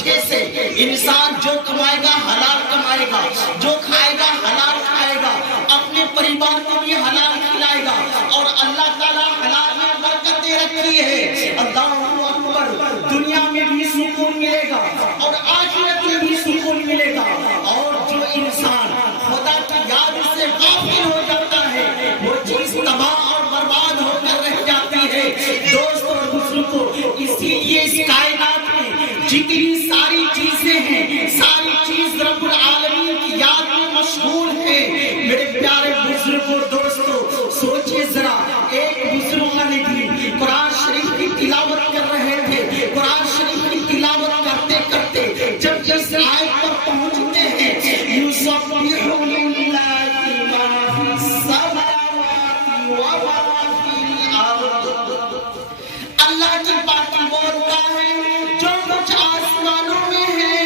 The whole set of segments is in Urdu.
وجہ سے انسان جو کمائے گا حلال کمائے گا، جو کھائے گا حلال کھائے گا، اپنے پریوار کو بھی حلال کھلائے گا، اور اللہ تعالیٰ حلال میں برکت دے رکھی ہے۔ اللہ اکبر، دنیا میں بھی سکون ملے گا اور آخرت میں بھی سکون ملے گا۔ اور جو انسان خدا کی یاد سے غافل ہو جاتا ہے وہ چیز تباہ اور برباد ہو کر رہ جاتی ہے۔ دوست اور بزرگوں، اسی لیے اس کائنات میں جتنی ساری چیزیں ہیں، ساری چیز رب العالمین کی یاد میں مشغول ہے۔ میرے پیارے بزرگوں، دوستوں، سوچئے ذرا، ایک بزرگ نے قرآن شریف کی تلاوت کر رہے تھے، قرآن شریف کی تلاوت کرتے کرتے جب اس آیت پر پہنچتے ہیں، یُسَبِّحُ لِلَّهِ مَا فِي السَّمَاوَاتِ وَمَا فِي الْأَرْضِ، اللہ کی باتیں بولتا ہے، جو کچھ آسمانوں میں ہے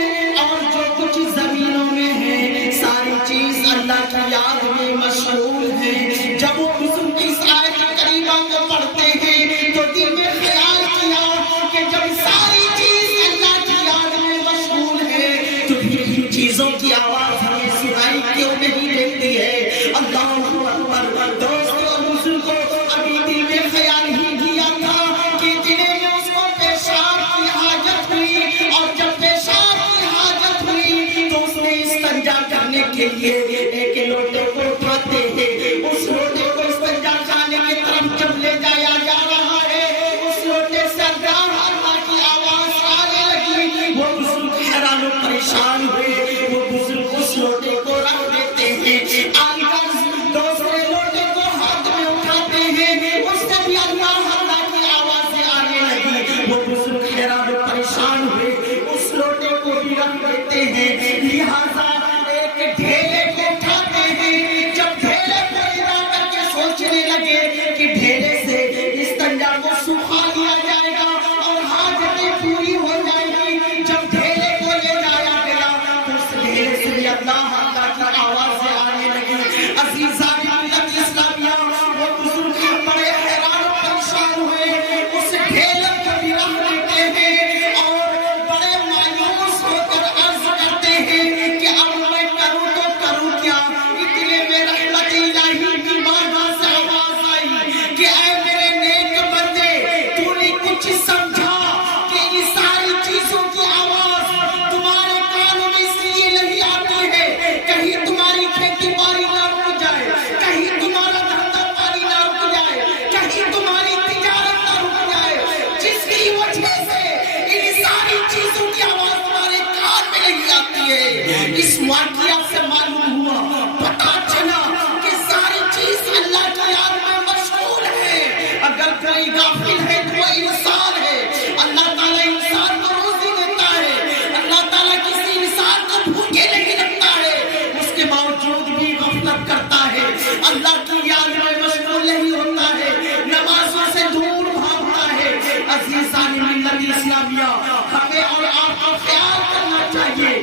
اور جو کچھ زمینوں میں ہے، ساری چیز اللہ کی یاد میں مشغول ہے۔ جب وہ بزرگ اس آیت کریمہ کو پڑھتے ہیں تو دل میں خیال کیا کہ جب ساری چیز اللہ کی یاد میں مشغول ہے تو پھر ان چیزوں کی آواز ہمیں سنائی کیوں نہیں دیتی ہے؟ اللہ اکبر، دوستوں اور بزرگوں، ابھی دل میں خیال ہی کیا تھا کہ جنہیں میں اس کو پیشاب کی حاجت ہوئی، اور جب پیشاب کی حاجت ہوئی تو اس نے استنجا کرنے کے لیے ایک لوٹے کو اٹھاتے ہیں، اس لوٹے کو استنجا خانے کی طرف جب لے جایا جا رہا ہے، اس لوٹے سے اللہ کی آواز آنے لگی، وہ بزرگ حیران و پریشان ہوئے، وہ بزرگ اس لوٹے کو رکھ دیتے ہیں، دوسرے لوٹے کو ہاتھ میں اٹھاتے ہیں، اس سے بھی اللہ کی آوازیں آنے لگی، وہ بزرگ حیران و پریشان ہوئے، اس لوٹے کو بھی رکھ دیتے ہیں، لہٰذا ایک ڈھیلے کو اٹھاتے ہیں، جب ڈھیلے کو اٹھا کر کے سوچنے لگے کہ ڈھیلے سے استنجا کو سکھا لیا جائے گا اور حاجتیں پوری ہو جائیں گی، جب ڈھیلے کو لے جایا گیا تو اس ڈھیلے سے بھی اللہ کی آوازیں آنے لگی۔ عزیزان ملت اسلامیہ، وہ بزرگ بڑے حیران و پریشان ہوئے، اس ڈھیلے کو بھی رکھ دیتے ہیں اور بڑے مایوس ہو کر عرض کرتے ہیں کہ اب میں کروں تو کروں کیا؟ اتنے میں رحمت الہی کی بارگاہ سے آواز آئی کہ اے میرے نیک بندے، تو نے کچھ سمجھا کہ یہ ساری چیزوں کی آواز تمہارے کانوں میں اس لیے نہیں آتی ہے کہیں تمہاری کھیتی باڑی نہ رک جائے، کہیں تمہارا دھندا پانی نہ رک جائے، کہیں تمہاری تجارت نہ رک جائے، جس کی وجہ سے ان ساری چیزوں کی آواز تمہارے کان میں نہیں آتی ہے۔ اس واقعہ سے معلوم ہوا، پتہ چلا کہ ساری چیز اللہ کی یاد میں مشغول ہے۔ اگر کوئی غافل ہے تو وہ انسان ہے۔ اللہ تعالیٰ انسان کو روزی دیتا ہے، اللہ تعالیٰ کسی انسان کو بھوکے نہیں رکھتا ہے، اس کے باوجود بھی غفلت کرتا ہے، اللہ کی یاد میں مشغول نہیں ہوتا ہے، نمازوں سے دور بھاگتا ہے۔ عزیزان ملت اسلامیہ، ہمیں اور آپ کو خیال کرنا چاہیے